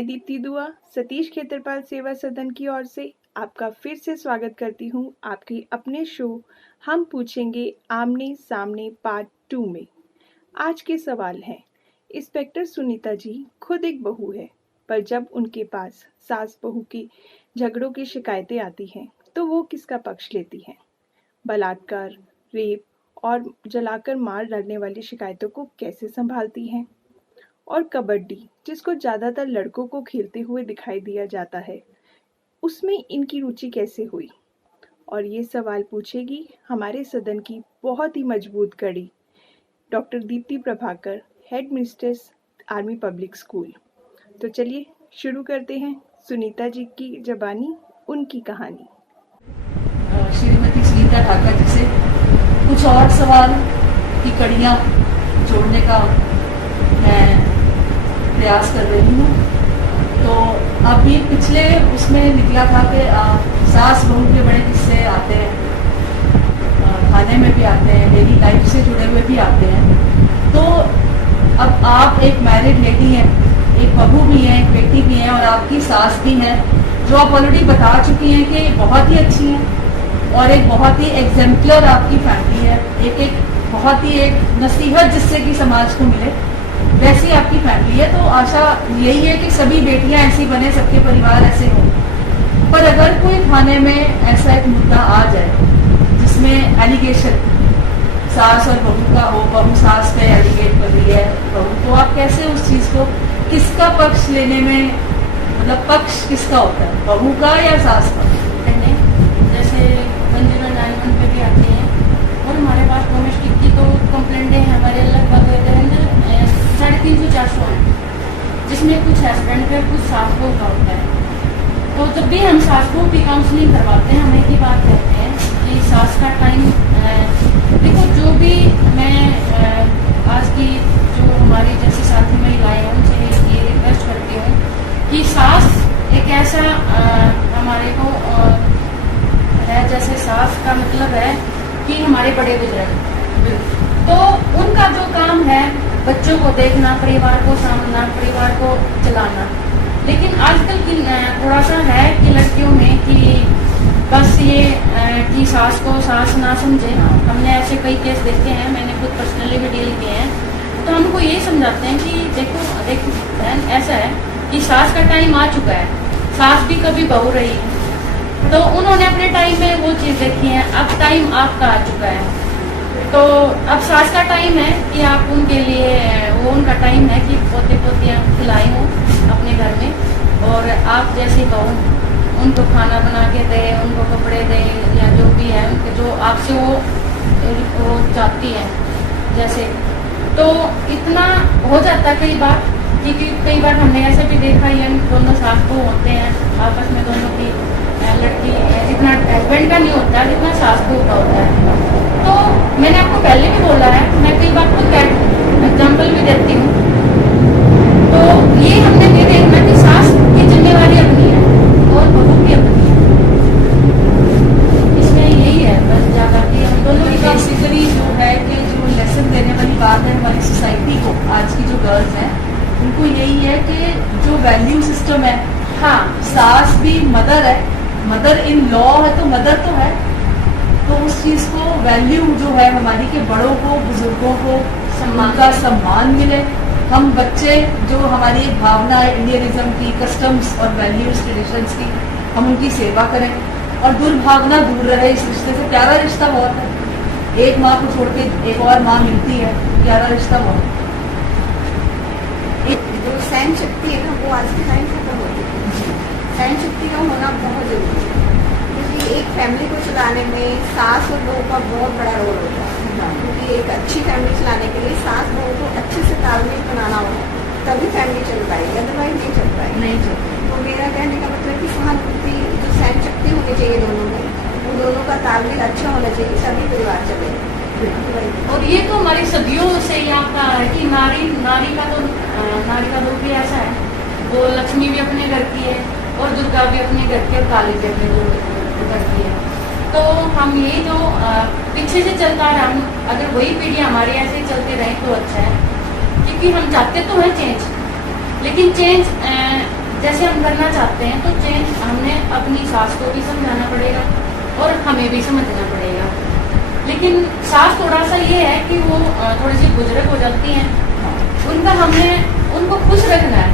मैं दीप्ति दुआ सतीश खेतरपाल सेवा सदन की ओर से आपका फिर से स्वागत करती हूँ आपके अपने शो हम पूछेंगे आमने सामने पार्ट 2 में। आज के सवाल हैं, इंस्पेक्टर सुनीता जी खुद एक बहू है, पर जब उनके पास सास बहू की झगड़ों की शिकायतें आती हैं तो वो किसका पक्ष लेती हैं? बलात्कार, रेप और जलाकर मार डालने वाली शिकायतों को कैसे संभालती हैं? और कबड्डी, जिसको ज़्यादातर लड़कों को खेलते हुए दिखाई दिया जाता है, उसमें इनकी रुचि कैसे हुई? और ये सवाल पूछेगी हमारे सदन की बहुत ही मजबूत कड़ी, doctor Deepti Prabhakar, head mistress army public school. तो चलिए शुरू करते हैं सुनीता जी की ज़बानी उनकी कहानी। श्रीमती सुनीता ठाकर जी से कुछ और सवाल की कड़ियाँ जोड़ने का मैं प्रयास कर रही हूँ। तो अभी पिछले उसमें निकला था कि सास बहू के बड़े किस्से आते हैं, खाने में भी आते हैं, डेली लाइफ से जुड़े हुए भी आते हैं। तो अब आप एक मैरिड लेडी हैं, एक बहू भी हैं, एक बेटी भी हैं और आपकी सास भी हैं, जो आप ऑलरेडी बता चुकी हैं कि बहुत ही अच्छी हैं और एक बहुत ही एग्जेम्पलर आपकी फैमिली है, एक बहुत ही एक नसीहत जिससे कि समाज को मिले, वैसी आपकी फैमिली है। तो आशा यही है कि सभी बेटियां ऐसी बने, सबके परिवार ऐसे हों। पर अगर कोई थाने में ऐसा एक मुद्दा आ जाए जिसमें एलिगेशन सास और बहू का हो, बहू सास पे एलिगेट कर रही है बहू, तो आप कैसे उस चीज को, किसका पक्ष लेने में, मतलब पक्ष किसका होता है, बहू का या सास का? जैसे 109 पे भी आते हैं और हमारे पास डोमेस्टिक की तो कंप्लेंटें हमारे लगभग 350-400 हैं, जिसमें कुछ हस्बैंड पे कुछ सास बहू का होता है। तो जब भी हम सास बहू की काउंसलिंग करवाते हैं, हम एक ही बात कहते हैं कि सास का टाइम देखो, जो भी मैं आज की जो हमारी जैसी साथी महिलाएं हैं उनसे ये रिक्वेस्ट करती हूँ कि सास एक ऐसा हमारे को है, जैसे सास का मतलब है कि हमारे बड़े बुजुर्ग, तो उनका जो काम है बच्चों को देखना, परिवार को सामना, परिवार को चलाना। लेकिन आजकल की थोड़ा सा है कि लड़कियों में कि बस ये कि सास को सास ना समझे। हमने ऐसे कई केस देखे हैं, मैंने खुद पर्सनली भी डील किए हैं। तो हमको ये समझाते हैं कि देखो ऐसा है कि सास का टाइम आ चुका है, सास भी कभी बहू रही है, तो उन्होंने अपने टाइम में वो चीज़ देखी है, अब टाइम आपका आ चुका है। तो अब सास का टाइम है कि आप उनके लिए, वो उनका टाइम है कि पोते पोतियाँ खिलाई हों अपने घर में, और आप जैसे बहू उनको खाना बना के दें, उनको कपड़े दें या जो भी है उनके, जो आपसे वो चाहती है जैसे। तो इतना हो जाता है कई बार, क्योंकि कई बार हमने ऐसे भी देखा ही है, दोनों सास बहू होते हैं आपस में, दोनों की लड़की जितना हस्बैंड का नहीं होता जितना सास बहू का होता है। तो मैंने आपको पहले भी बोला है, मैं कई बार खुद एग्जाम्पल भी देती हूँ। तो ये हमने ये देखना कि सास की जिम्मेवारी अपनी है और बहू की अपनी है, इसमें यही है बस ज़्यादा कि हम दोनों की बेसिकली जो है कि जो लेसन देने वाली बात है हमारी सोसाइटी को, आज की जो गर्ल्स हैं उनको यही है कि जो वैल्यू सिस्टम है, हाँ सास भी मदर है, मदर इन लॉ है तो मदर तो है, तो उस चीज को वैल्यू जो है हमारी के बड़ों को, बुजुर्गों को सम्मान का सम्मान मिले। हम बच्चे जो हमारी एक भावना है इंडियनिज्म की, कस्टम्स और वैल्यूज ट्रेडिशंस की, हम उनकी सेवा करें और दुर्भावना दूर रहे इस रिश्ते से। प्यारा रिश्ता बहुत है, एक माँ को छोड़ के एक और माँ मिलती है, प्यारा रिश्ता बहुत है। जो सहन शक्ति है ना, वो आज के टाइम खत्म होती है। सहन शक्ति का होना बहुत जरूरी है, क्योंकि एक फैमिली को चलाने में सास और बहू का बहुत बड़ा रोल होता है। क्योंकि एक अच्छी फैमिली चलाने के लिए सास बहू को अच्छे से तालमेल बनाना होगा, तभी फैमिली चल पाएगी, अदरवाइज नहीं चल पाएगी। नहीं चलती। तो मेरा कहने का मतलब कि सहानुभूति, जो सहन शक्ति होनी चाहिए दोनों में, वो दोनों का तालमेल अच्छा होना चाहिए, तभी परिवार चलेगा। और ये तो हमारी सदियों से यहाँ का है कि नारी का रूप भी ऐसा है, वो लक्ष्मी भी अपने घर की है और दुर्गा भी अपने घर की और काली भी अपने घर की है। तो हम ये जो पीछे से चलता है, हम अगर वही पीढ़ी हमारी ऐसे ही चलती रहे तो अच्छा है, क्योंकि हम चाहते तो हैं चेंज, लेकिन चेंज जैसे हम करना चाहते हैं तो चेंज हमने अपनी सास को भी समझाना पड़ेगा और हमें भी समझना पड़ेगा। लेकिन सास थोड़ा सा ये है कि वो थोड़ी सी बुजुर्ग हो जाती हैं, उनका हमने उनको खुश रखना है।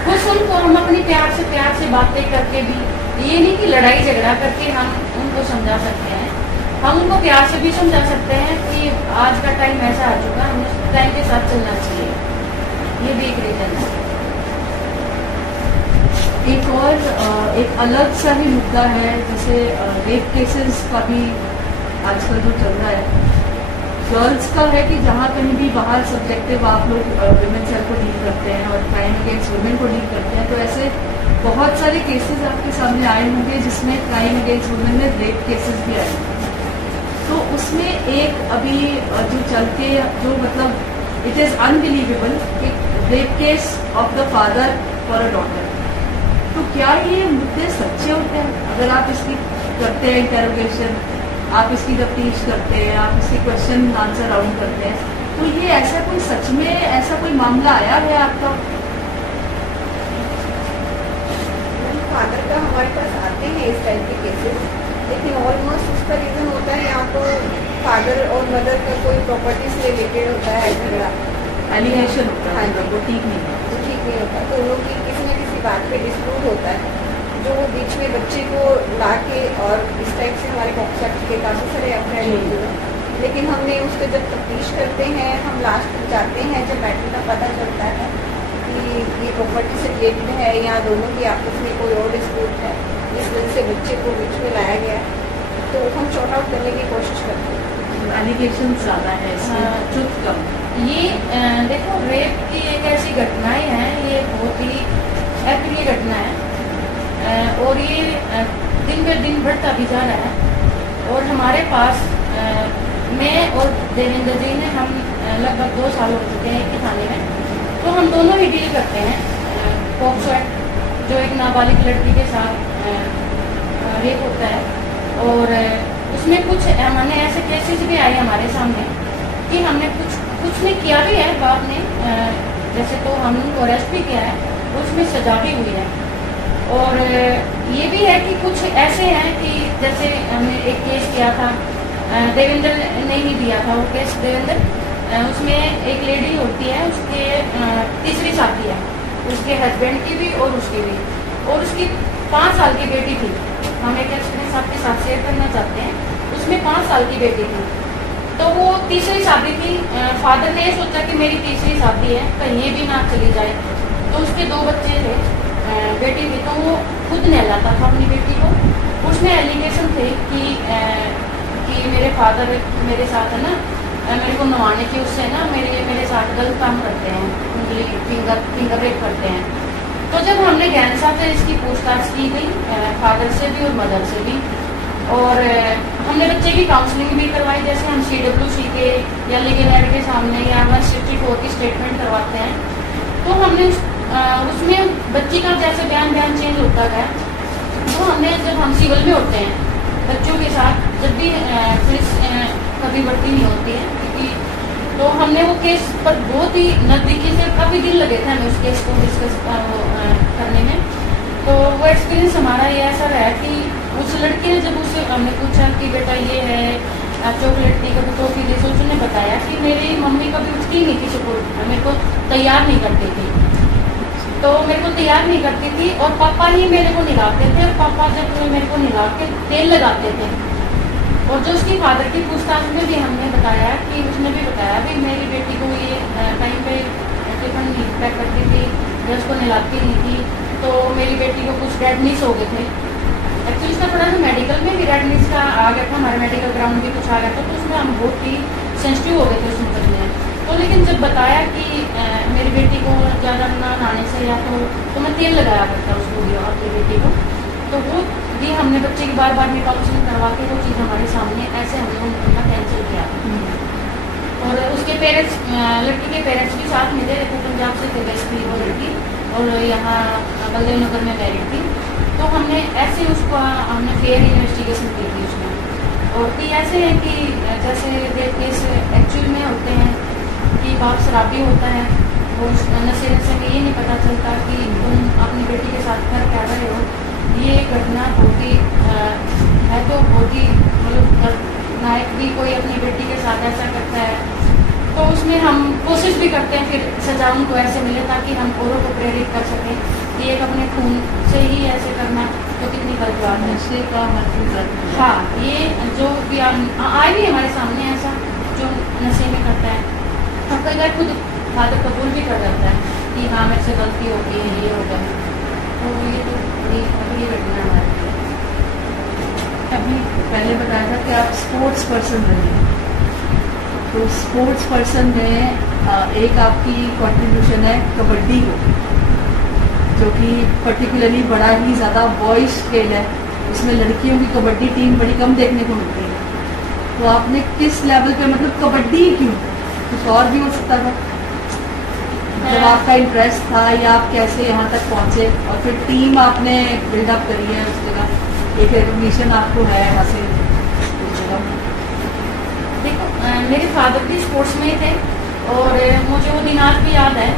खुश उनको हम अपनी प्यार से बातें करके भी, ये नहीं कि लड़ाई झगड़ा करके हम उनको समझा सकते हैं, हम उनको प्यार से भी समझा सकते हैं कि आज का टाइम ऐसा आ चुका है, हमें टाइम के साथ चलना चाहिए। ये भी एक रीजन है। एक और एक अलग सा ही मुद्दा है, जैसे रेप केसेस का भी आजकल जो चल रहा है, गर्ल्स का है कि जहाँ कहीं भी बाहर सब्जेक्टिव आप लोग विमेन सेल को डील करते हैं और क्राइम अगेंस्ट वुमेन को डील करते हैं, तो ऐसे बहुत सारे केसेस आपके सामने आए होंगे जिसमें क्राइम अगेंस्ट वुमेन में रेप केसेस भी आए होंगे। तो उसमें एक अभी जो चल के जो मतलब इट इज़ अनबिलीवेबल, एक rape case of the father for a daughter. तो क्या ये मुद्दे सच्चे होते हैं? अगर आप इसकी करते हैं इंटेरोगेशन, आप इसकी तफ्तीश करते हैं, आप इसके क्वेश्चन आंसर राउंड करते हैं, तो ये ऐसा कोई सच में ऐसा कोई मामला आया है आपका? फादर का हमारे पास आते हैं इस टाइप के केसेस, लेकिन ऑलमोस्ट उसका रीज़न होता है यहाँ तो फादर और मदर का कोई प्रॉपर्टी से रिलेटेड होता है झगड़ा, एलिगेशन होता है। हाँ जी। वो ठीक नहीं है। तो ठीक नहीं होता, तो लोग की किसी न किसी बात पे डिस्प्यूट होता है, जो बीच में बच्चे को ला के, और इस टाइप से हमारे पॉक्सो एक्ट के काफ़ी सारे अफेयर होते हैं। लेकिन हमने उसको जब तफ्तीश करते हैं, हम लास्ट में जाते हैं जब मैटर का पता चलता है कि ये प्रॉपर्टी से रिलेटेड है या दोनों की आपस में कोई और डिस्प्यूट है जिस वजह से बच्चे को बीच में लाया गया, तो हम शॉर्ट आउट करने की कोशिश करते हैं। एलिगेशन ज़्यादा है इसमें, हाँ। ट्रुथ कम। ये देखो, रेप की एक ऐसी घटनाएं हैं, ये बहुत ही अप्रिय घटना है और ये दिन पे दिन बढ़ता भी जा रहा है। और हमारे पास मैं और देवेंद्र जी ने, हम लगभग 2 साल हो चुके हैं एक थाने में, तो हम दोनों ही डील करते हैं पॉक्सो एक्ट, जो एक नाबालिग लड़की के साथ रेप होता है। और उसमें कुछ हमने ऐसे केसेस भी आए हमारे सामने कि हमने कुछ ने किया भी है बाद में, जैसे तो हमने उनको अरेस्ट भी किया है, उसमें सजा भी हुई है। और ये भी है कि कुछ ऐसे हैं कि जैसे हमने एक केस किया था, देवेंद्र ने ही दिया था वो केस। देवेंद्र, उसमें एक लेडी होती है, उसके तीसरी शादी है, उसके हस्बैंड की भी और उसकी भी, और उसकी 5 साल की बेटी थी। हम एक एक्सपीरियंस आपके साथ शेयर करना चाहते हैं। उसमें 5 साल की बेटी थी, तो वो तीसरी शादी थी। फादर ने ये सोचा कि मेरी तीसरी शादी है, कहीं ये भी ना चली जाए, तो उसके 2 बच्चे थे, बेटी थी, तो वो खुद नहलाता था अपनी बेटी को। उसमें एलिगेशन थे कि मेरे फादर मेरे साथ है ना, मेरे को नवाने की उससे ना मेरे साथ गलत काम करते हैं, उंगली फिंगर रेप करते हैं। तो जब हमने गैंसा से इसकी पूछताछ की गई, फादर से भी और मदर से भी, और हमने बच्चे की काउंसलिंग भी करवाई, जैसे हम CWC के या लीगल एड के सामने या 164 की स्टेटमेंट करवाते हैं। तो हमने उसमें बच्ची का जैसे बयान चेंज होता गया, तो हमने जब हम सिविल में होते हैं बच्चों के साथ, जब भी पुलिस कभी बढ़ती नहीं होती है, क्योंकि तो हमने वो केस पर बहुत ही नज़दीकी से, काफ़ी दिन लगे थे हमें उस केस को डिस्कस करने में। तो वो एक्सपीरियंस हमारा ये ऐसा रहा कि उस लड़की ने, जब उससे हमने पूछा कि बेटा ये है चॉकलेट दी, कभी टॉफी दी, तो उसने बताया कि मेरी मम्मी कभी उठती नहीं थी सुकून, मेरे को तैयार नहीं करती थी, तो मेरे को तैयार नहीं करती थी, और पापा ही मेरे को निकालते थे, और पापा जब मेरे को निकाल के तेल लगाते थे। और जो उसकी फादर की पूछताछ में भी हमने बताया कि उसने भी बताया भी मेरी बेटी को ये टाइम पे टिफिन नहीं पैक करती थी, मैं उसको नहलाती नहीं थी, तो मेरी बेटी को कुछ रेडनेस हो गए थे। एक्चुअली इसका थोड़ा सा मेडिकल में भी रेडनेस का आ गया था, हमारे मेडिकल ग्राउंड भी कुछ आ गया था, तो उसमें हम बहुत ही सेंसिटिव हो गए थे उस मुकदमे में। तो लेकिन जब बताया कि मेरी बेटी को ज़्यादा ना नहाने से या तो मैं तेल लगाया करता उसको दिया अपनी बेटी को, तो वो भी हमने बच्चे की बार बार में काउंसलिंग करवा के वो चीज़ हमारे सामने, ऐसे हमने वो मुकदमा कैंसिल किया। और उसके पेरेंट्स, लड़की के पेरेंट्स भी साथ में थे, पंजाब से थे बेसिकली वो लड़की, और यहाँ बलदेव नगर में मैरिड थी। तो हमने ऐसे उसको हमने फेयर इन्वेस्टिगेशन की थी उसमें। और भी ऐसे हैं कि जैसे रेप केस एक्चुअल में होते हैं कि बाप शराबी होता है, वो नशे में ये नहीं पता चलता कि तुम अपनी बेटी के साथ कर क्या रहे हो। ये घटना बहुत ही है तो बहुत ही मतलब नायक भी कोई अपनी बेटी के साथ ऐसा करता है तो उसमें हम कोशिश भी करते हैं फिर सजा उनको ऐसे मिले ताकि हम औरों को प्रेरित कर सकें कि एक अपने खून से ही ऐसे करना तो कितनी गलत बात है। नशे का मतलब हाँ, ये जो भी आए भी हमारे सामने ऐसा जो नशे में करता है और कई बार खुद फादर कबूल भी कर जाता है कि हाँ मेरे से गलती हो गई है ये हो गया। तो ये तो बड़ी अगली घटना हमारे लिए। अभी पहले बताया था कि आप स्पोर्ट्स पर्सन रहे, तो स्पोर्ट्स पर्सन में एक आपकी कंट्रीब्यूशन है कबड्डी को, जो कि पर्टिकुलरली बड़ा ही ज़्यादा बॉयज खेल है। इसमें लड़कियों की कबड्डी टीम बड़ी कम देखने को मिलती है। तो आपने किस लेवल पे, मतलब कबड्डी क्यों, कुछ और भी हो सकता था? जब आपका इंटरेस्ट था या आप कैसे यहाँ तक पहुँचे और फिर टीम आपने बिल्डअप करी है उस जगह, एक रिकॉग्निशन आपको है हासिल उस जगह? देखो मेरे फादर भी स्पोर्ट्स में ही थे और मुझे वो दिन आज भी याद है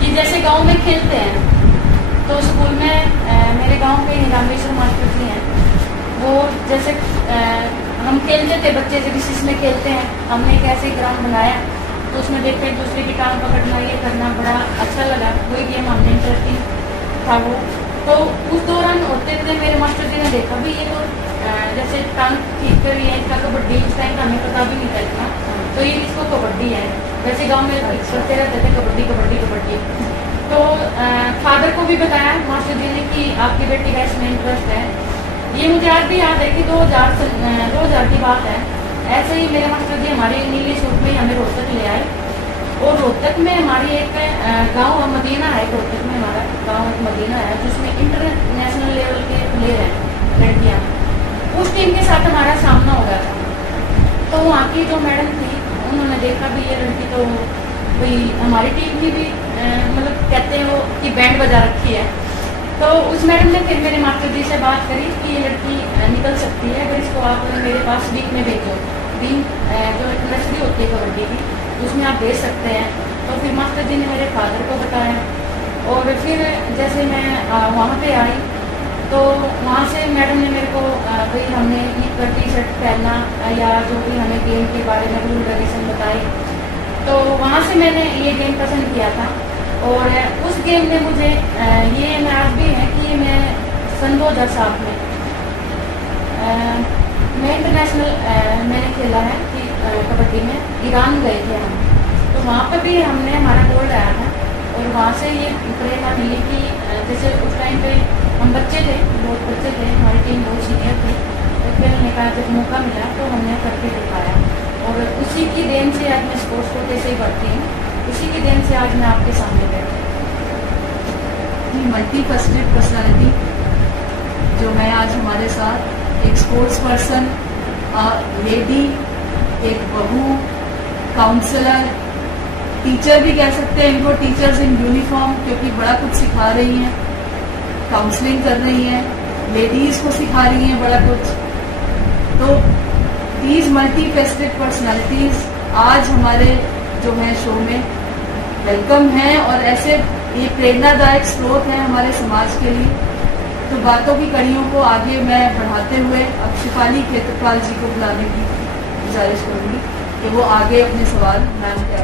कि जैसे गांव में खेलते हैं तो स्कूल में मेरे गांव के रामेश्वर मास्टर जी हैं, वो जैसे हम खेलते थे बच्चे जब रिसेस में खेलते हैं, हमने एक ऐसे ग्राउंड बनाया तो उसमें देखते एक दूसरे की टांग पकड़ना ये करना बड़ा अच्छा लगा। वही गेम हमने इंटरेस्टिंग था वो। तो उस दौरान होते थे मेरे मास्टर जी ने देखा भी ये तो जैसे टांग ठीक कर रही है, इसका कबड्डी उस टाइम का हमें पता भी नहीं था इतना, तो ये इसको कबड्डी है। वैसे गांव में करते रहते थे कबड्डी कबड्डी कबड्डी। तो फादर को भी बताया मास्टर जी ने कि आपकी बेटी का इसमें इंटरेस्ट है। ये मुझे आज भी याद है कि 2000 की बात है। ऐसे ही मेरे मास्टर जी हमारे नीली सूट में हमें रोहतक ले आए और रोहतक में हमारी एक गाँव मदीना है, रोहतक में हमारा गाँव एक मदीना है जिसमें इंटरनेशनल लेवल के प्लेयर हैं लड़कियाँ। उस टीम के साथ हमारा सामना हो गया था। तो वहाँ की जो मैडम थी उन्होंने देखा भी ये लड़की तो भाई हमारी टीम की भी मतलब कहते हैं वो कि बैंड बजा रखी है। तो उस मैडम ने फिर मेरे मास्टर जी से बात करी कि ये लड़की निकल सकती है, अगर इसको आप मेरे पास वीक में भेजो, टीम जो नर्सरी होती है कबड्डी की उसमें आप भेज सकते हैं। तो फिर मास्टर जी ने मेरे फादर को बताया और फिर जैसे मैं वहाँ पे आई तो वहाँ से मैडम ने मेरे को भाई हमने निकर टी शर्ट पहनना या जो भी हमें गेम के बारे में रूल रेगुलेशन बताए, तो वहाँ से मैंने ये गेम पसंद किया था। और उस गेम में मुझे ये याद भी है कि मैं सन 2007 में मैं इंटरनेशनल मैंने खेला है कि कबड्डी में ईरान गए थे हम, तो वहाँ पर भी हमने हमारा गोल्ड आया था। और वहाँ से ये प्रेरणा मिली कि जैसे उस टाइम पे हम बच्चे थे, बहुत बच्चे थे, हमारी टीम बहुत सीनियर थी, तो खेलने का जब मौका मिला तो हमने करके दिखाया। और उसी की देन से आज मैं स्पोर्ट्स को कैसे ही बढ़ती हूँ, उसी की देन से आज मैं आपके सामने बैठी। मल्टी फेसेटेड पर्सनालिटी जो है आज हमारे साथ, एक स्पोर्ट्स पर्सन, लेडी, एक बहू, काउंसलर, टीचर भी कह सकते हैं इनको, टीचर्स इन यूनिफॉर्म, क्योंकि बड़ा कुछ सिखा रही हैं, काउंसलिंग कर रही हैं, लेडीज को सिखा रही हैं बड़ा कुछ। तो दीज मल्टी फेसेटेड पर्सनालिटीज आज हमारे जो है शो में वेलकम है और ऐसे ये प्रेरणादायक स्रोत है हमारे समाज के लिए। तो बातों की कड़ियों को आगे मैं बढ़ाते हुए अब शिफाली खेत्रपाल जी को बुलाने की गुजारिश करूंगी कि वो आगे अपने सवाल मैम के